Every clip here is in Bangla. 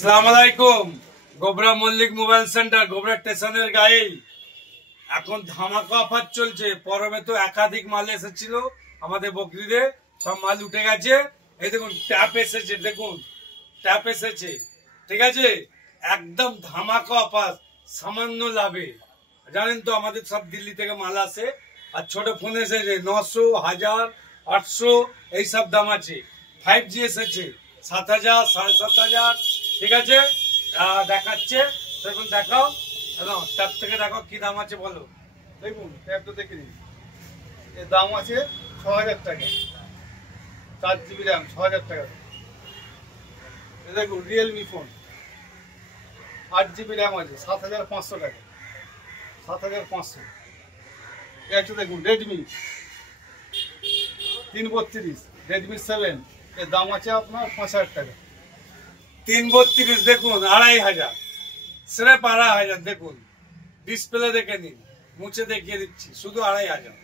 আসসালামুআলাইকুম। গোবরা মল্লিক মোবাইল সেন্টার গোবরা স্টেশনের গায়ে এখন ধামাকা অফার চলছে। পরমে তো একাধিক মাল এসেছিল আমাদের বকরিদে, সব মাল উঠে গেছে। এই দেখুন ট্যাপ এসেছে, দেখুন ট্যাপ এসেছে, ঠিক আছে। একদম ধামাকা অফার, সামান্য লাভে। জানেন তো আমাদের সব দিল্লি থেকে মাল আসে। আর ছোট ফোন এসেছে 900, 1000, 800 এইসব দাম আছে। 5G এসেছে 7000, 7500, ঠিক আছে। দেখাচ্ছে, দেখুন দেখাও, ট্যাপ থেকে দেখাও কি দাম আছে বলো। দেখুন ট্যাবটা দেখে নিন, এর দাম আছে 6000 টাকা, 4GB র্যাম, 6000 টাকা। এ দেখুন রিয়েলমি ফোন, 8GB র্যাম আছে, 7500 টাকা, 7500। একটা দেখুন রেডমি 332, রেডমি 7, এর দাম আছে আপনার 5000 টাকা। 332 দেখুন 2500, স্রেফ 2500। দেখুন ডিসপ্লে দেখে নিন, মুছে দেখিয়ে দিচ্ছি, শুধু 2500।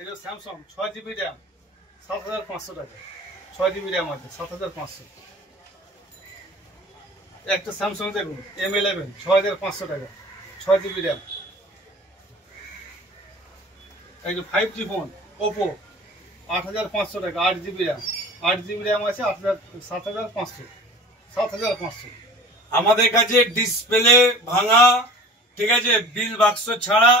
এটা স্যামসাং 6GB র্যাম, 7500 টাকা, 6GB র্যাম আছে, 7500। একটা স্যামসাং দেখুন M11, 6500 টাকা, 6GB র্যাম। এই যে 5G ফোন ওপো, 8500 টাকা, 8GB র্যাম, 8GB র্যাম আছে, 7500, 7500। আমাদের কাছে ডিসপ্লে ভাঙা, ঠিক আছে, বিল বাক্স ছাড়া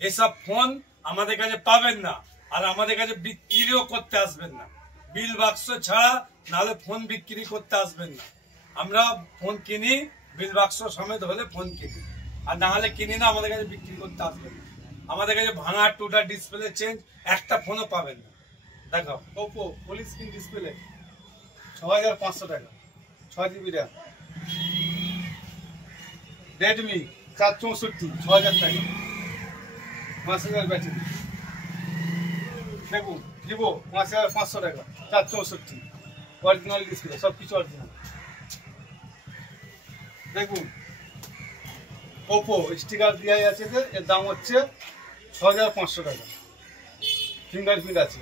এসব ফোন আমাদের কাছে পাবেন না। আর আমাদের কাছে বিক্রিও করতে আসবেন না, বিল বাক্স ছাড়া, নাহলে ফোন বিক্রি করতে আসবেন না। আমরা ফোন কিনি, বিল বাক্স সমেত হলে ফোন কিনি, আর না হলে কিনি না। আমাদের কাছে বিক্রি করতে আসবেন না। আমাদের কাছে ভাঙা টুটা ডিসপ্লে চেঞ্জ একটা ফোনও পাবেন না। দেখো ওপো ফুল স্ক্রিন ডিসপ্লে 6500 টাকা, 6GB র্যাম। রেডমি 464, 6000 টাকা, 5000 ব্যাটারি। দেখুন ভিভো 5500 টাকা, 464, অরিজিনাল ডিসপ্লে, সব কিছু অরিজিনাল। দেখুন ওপো স্টিকার দেওয়াই আছে, যে এর দাম হচ্ছে 6500 টাকা, ফিঙ্গারপ্রিন্ট আছে।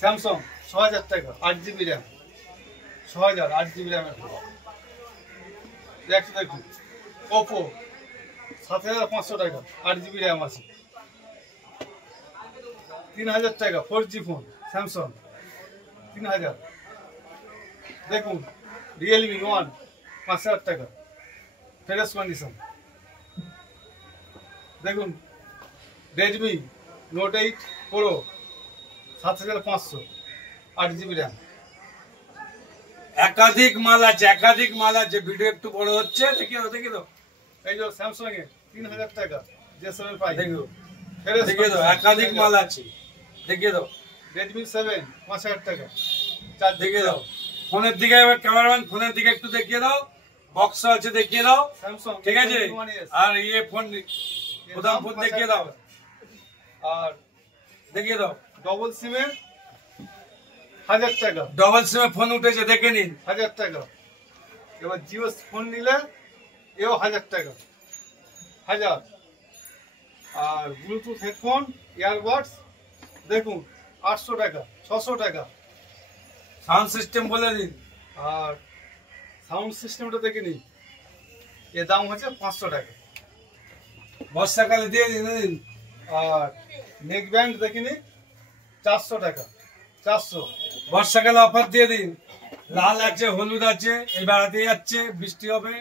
স্যামসাং 6000 টাকা, 8GB র্যাম, 6000, 8GB র্যামের ফোন। দেখুন ওপো 7500 টাকা, 8GB র্যাম আছে, 3000 টাকা, 4G ফোন স্যামসাং, 3000। দেখুন রিয়েলমি 1, 5000 টাকা, ফ্রেশ কন্ডিশন। দেখুন Redmi note 8 pro, 7500, 8GB RAM. একাধিক মাল আছে, একাধিক মাল আছে। ভিডিও একটু বড় হচ্ছে, দেখিয়ে দাও, দেখিয়ে দাও। এই যে স্যামসাং এর 3000 টাকা, J7 দেখিয়ে দাও, একাধিক মাল আছে, দেখিয়ে দাও। রেডমি 7, 5000 টাকা, দেখিয়ে দাও। ফোনের দিকে ক্যামেরাম্যান, ফোনের দিকে একটু দেখিয়ে দাও। বক্স আছে, দেখিয়ে দাও, স্যামসাং, ঠিক আছে। আর ইয়ে ফোন, প্রধান ফোন দেখিয়ে দাও, আর দেখিয়ে দাও। ডবল সিমের 1000 টাকা, ডবল সিমে ফোন উঠেছে, দেখে নিন। 1000 টাকা। এবার জিও ফোন নিলে এও 1000 টাকা, 1000। আর ব্লুটুথ হেডফোন, ইয়ারবাডস দেখুন 800 টাকা, 600 টাকা। সাউন্ড সিস্টেম বলে দিন। আর সাউন্ড সিস্টেমটা দেখে নিন, এর দাম হচ্ছে 500 টাকা। বর্ষাকালে দিয়ে দিন। আর নেক ব্যান্ড দেখে নিন 400 টাকা, 400। বর্ষাকালে অফার দিয়ে দিন। লাল আছে, হলুদ আছে, এই বেড়াতে যাচ্ছে, বৃষ্টি হবে,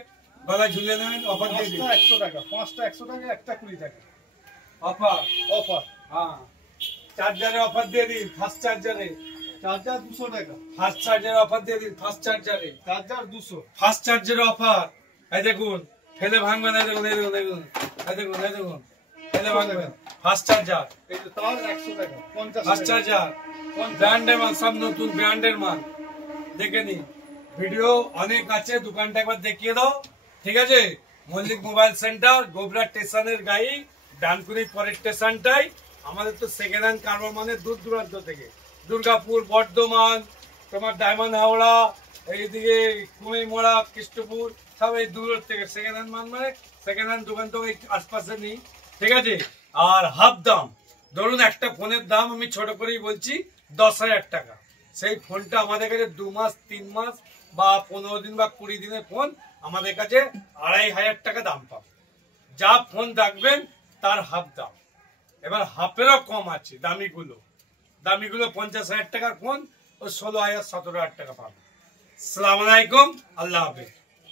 গলায় ঝুলিয়ে নেবেন, অফার দিয়ে দিন। 100 টাকা, 5টা 100 টাকা, একটা 20 টাকা অফার, অফার। হ্যাঁ। চার্জারে অফার দিয়ে দিন, ফাস্ট চার্জারে। চার্জার 200 টাকা, ফাস্ট চার্জারে অফার দিয়ে দিন, ফাস্ট চার্জারে। চার্জার 200। ফাস্ট চার্জের অফার, এই দেখুন, ফেলে ভাঙবেন, এই দেখুন, এই দেখুন, দেখুন, এই দেখুন, এই দেখুন, ফেলে ভাঙবেন। ফাস্ট চার্জার, এই যে তার 100 টাকা, 50 ফাস্ট টাকা। চার্জার, ব্র্যান্ডের মাল, সব নতুন ব্র্যান্ডের মাল, দেখে নিন। ভিডিও অনেক আছে, দোকানটা একবার দেখিয়ে দাও, ঠিক আছে। মল্লিক মোবাইল সেন্টার গোবরা স্টেশনের গায়ে ডানকুনি পরের স্টেশনটাই। আমাদের তো সেকেন্ড হ্যান্ড কারবার মানে দূর দূরান্ত থেকে, দুর্গাপুর, বর্ধমান, তোমার ডায়মন্ড হাওড়া, এইদিকে কুমিরমোড়া, কৃষ্ণপুর, সব এই দূর থেকে সেকেন্ড হ্যান্ড মাল, মানে সেকেন্ড হ্যান্ড দোকান তো এই আশপাশে নেই, ঠিক আছে। আর হাফ দাম, ধরুন একটা ফোনের দাম আমি ছোট করেই বলছি 10,000 টাকা, সেই ফোনটা আমাদের কাছে 2 মাস 3 মাস বা 15 দিন বা 20 দিনের ফোন আমাদের কাছে 2500 টাকা দাম পাবে। যা ফোন রাখবেন তার হাফ দাম, এবার হাফেরও কম আছে। দামিগুলো 50,000 টাকার ফোন ও 16,000 17,000 টাকা পাবে। আসসালামু আলাইকুম, আল্লাহ হাফেজ।